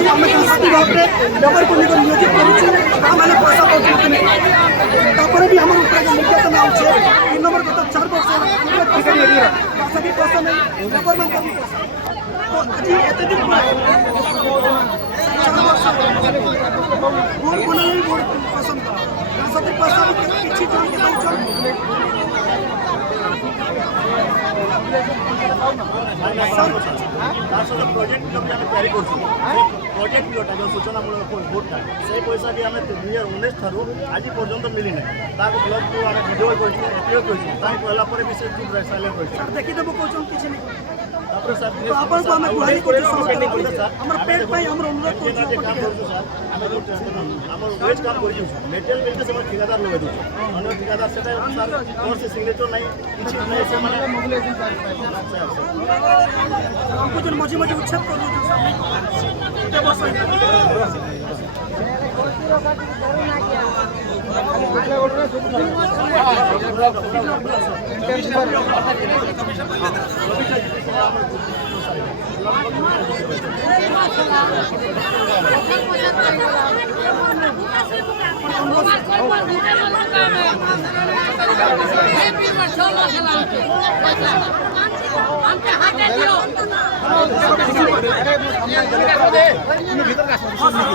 ଅଛି ଆମେ ସାଂସ୍କୃତିକ ଭାବରେ ଲେବର କର୍ମୀଙ୍କୁ ନିୟୋଜିତ କରୁଛୁ ତାମାନେ ପଇସା ପାଉଛନ୍ତି ତାପରେ ବି ଆମର ଉପରେ ନିର୍ଯାତନା ହେଉଛି 3 ନମ୍ବର ଗତ 4 ବର୍ଷ ସେଠି ପଇସା ନାହିଁ ଲେବର ମାନଙ୍କର ବି ପଇସା ତ ଆଜି ଏତେ ଦିନ ପରେ 4 ବର୍ଷ ଭୋଟ ବନେଇଲେ ଭୋଟ ପସନ୍ଦ ସେଠି ପଇସା କିଛି ଜଣକେ ଦେଉଛନ୍ प्रोजेक्ट जो भी आम तैयारी प्रोजेक्ट जोटा जो सूचनामूलक भोटा से पैसा भी आम 2019 ठारू आज पर्यंत मिली ना ब्लॉक को आम भिडियो एपीओ कहला भी से चुप रहे साइलेंट रही ଦେଖିଦେବୁ କହୁଛନ୍ତି କିଛି ନାହିଁ ତାପରେ ସାର୍ ଆପଣଙ୍କୁ ଆମେ ଗୁହାରି କରୁଛୁ ଆମର ପେଟ ପାଇଁ ଆମର ଅନୁରୋଧ କରୁଛୁ କାମ କରୁଛୁ ସାର୍ ଆମେ ଆମର ୱେଜ୍ କାମ କରିଛୁ ମେଟେରିଆଲ ବିଲ୍ ସେମାନେ ଠିକାଦାର ଲଗାଇ ଦେଉଛୁ ଅନ୍ୟ ଠିକାଦାର ସେଟା ସାର୍ ମୋର ସେ ସିଗ୍ନେଚର ନାହିଁ କିଛି ନାହିଁ ସେମାନେ हमको जो मझे मझे उच्छेद कर